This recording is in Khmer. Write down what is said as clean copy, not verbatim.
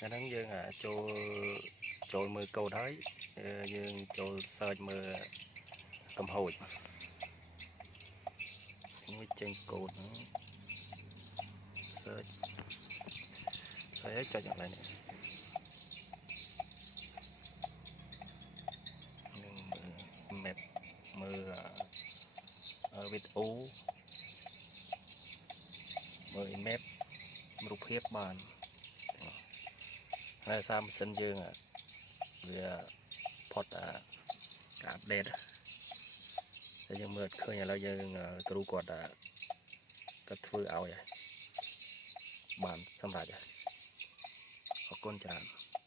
ហ្នឹងយើងចូលមើលកូដហើយយើងចូល search មើលកំហូចមួយចេញកូដហ្នឹង search ឲ្យចុចយ៉ាងណានេះនឹងមើល map មើលវីដេអូមើល map រូបភាពបានហើយសារម៉ាស៊ីនយើងវាផុតការអាប់ដេតតែយើងមើលឃើញឥឡូវយើងគ្រូគាត់ធ្វើឲ្យបានសម្រាប់អរគុណច្រើន